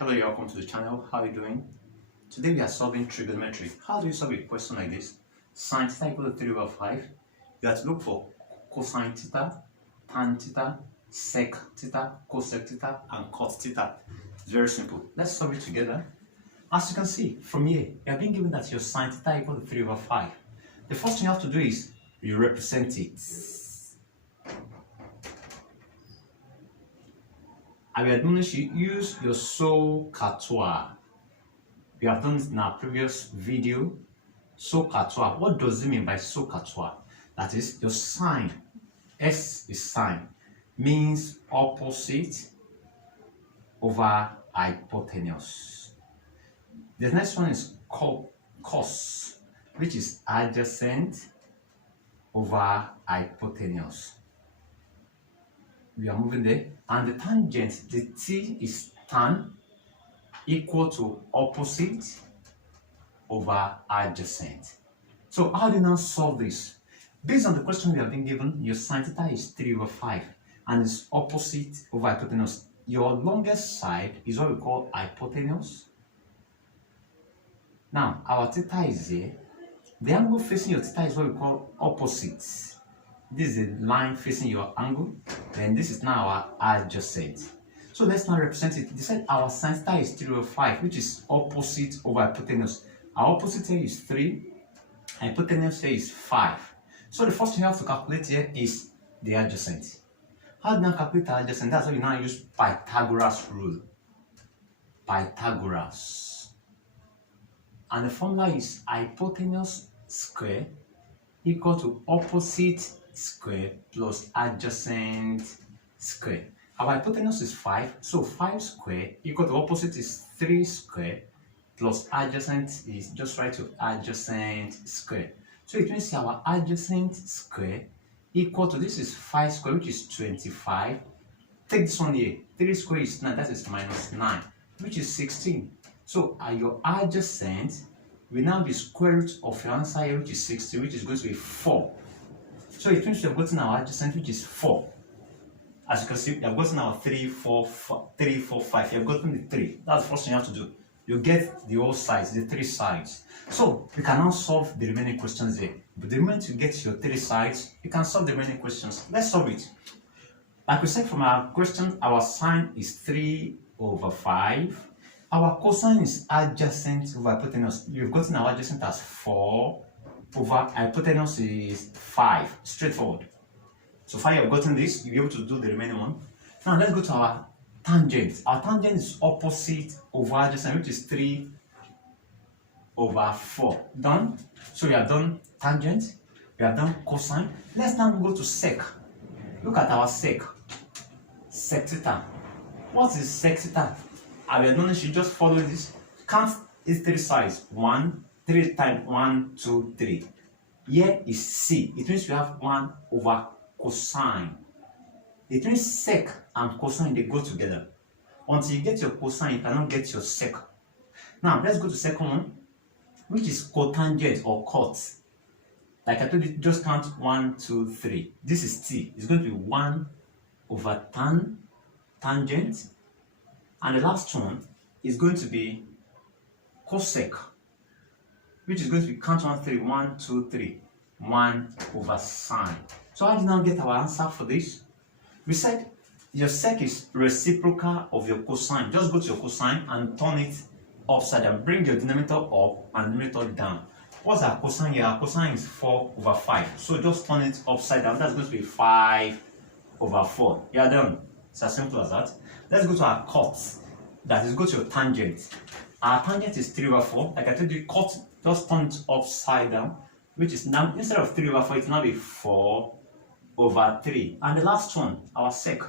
Hello, welcome to the channel. How are you doing? Today we are solving trigonometry. How do you solve a question like this? Sine theta equal to 3 over 5. You have to look for cosine theta, tan theta, sec theta, cosec theta, and cot theta. It's very simple. Let's solve it together. As you can see from here, you have been given that your sine theta equal to 3 over 5. The first thing you have to do is you represent it. I will admonish you use your Secant. We have done it in our previous video. Secant. What does it mean by Secant? That is your sine. S is sine. Means opposite over hypotenuse. The next one is cos, which is adjacent over hypotenuse. We are moving there. And the tangent, the t is tan, equal to opposite over adjacent. So how do you now solve this? Based on the question we have been given, your sine theta is 3 over 5 and it's opposite over hypotenuse. Your longest side is what we call hypotenuse. Now, our theta is here. The angle facing your theta is what we call opposite. This is a line facing your angle. Then this is now our adjacent. So let's now represent it. They said our sine theta is 3 over 5, which is opposite over hypotenuse. Our opposite here is 3, hypotenuse here is 5. So the first thing you have to calculate here is the adjacent. How do you now calculate the adjacent? That's why you now use Pythagoras rule. Pythagoras. And the formula is hypotenuse square equal to opposite square plus adjacent square. Our hypotenuse is 5, so 5 square equal to opposite is 3 square plus adjacent is just right to adjacent square. So it means our adjacent square equal to, this is 5 square, which is 25. Take this one here, 3 square is 9, that is minus 9, which is 16. So your adjacent will now be square root of your answer here, which is 16, which is going to be 4. So it means we have gotten our adjacent, which is 4. As you can see, we have gotten our 3, 4, 5. You have gotten the 3. That's the first thing you have to do. You get the whole sides, the 3 sides. So you can now solve the remaining questions here. But the moment you get your 3 sides, you can solve the remaining questions. Let's solve it. Like we said from our question, our sine is 3 over 5. Our cosine is adjacent over hypotenuse. You've gotten our adjacent as 4 over hypotenuse is 5. Straightforward. So far you have gotten this, you'll be able to do the remaining one. Now let's go to our tangent. Our tangent is opposite over adjacent, which is 3 over 4. Done. So we have done tangent, we have done cosine. Let's now go to sec. Look at our sec. Sec theta. What is sec theta? I will notice you just follow this. Count its 3 sides. 1, 3 times 1, 2, 3. Here is C. It means we have 1 over cosine. It means sec and cosine, they go together. Until you get your cosine, you cannot get your sec. Now, let's go to second one, which is cotangent or cot. Like I told you, just count 1, 2, 3. This is T. It's going to be 1 over tangent. And the last one is going to be cosec, which is going to be count 1, 3, 1, 2, 3, 1 over sine. So how do you now get our answer for this? We said your sec is reciprocal of your cosine. Just go to your cosine and turn it upside down. Bring your denominator up and denominator down. What's our cosine here? Our cosine is 4 over 5. So just turn it upside down. That's going to be 5 over 4. You are done. It's as simple as that. Let's go to our cot. That is, go to your tangent. Our tangent is 3 over 4. Like I told you, cot, just turn it upside down, which is now, instead of 3 over 4, it's now be 4 over 3. And the last one, our sec.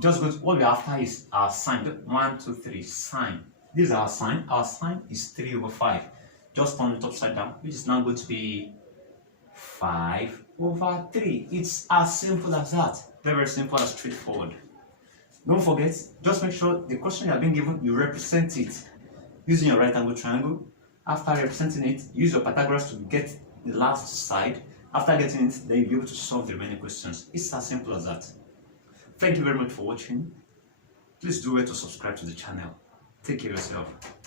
Just go to, what we are after is our sine. 1, 2, 3, sine. This is our sine. Our sine is 3 over 5. Just turn it upside down, which is now going to be 5 over 3. It's as simple as that. Very, very simple and straightforward. Don't forget, just make sure the question you have been given, you represent it using your right angle triangle. After representing it, use your Pythagoras to get the last side. After getting it, then you'll be able to solve the remaining questions. It's as simple as that. Thank you very much for watching. Please do well to subscribe to the channel. Take care of yourself.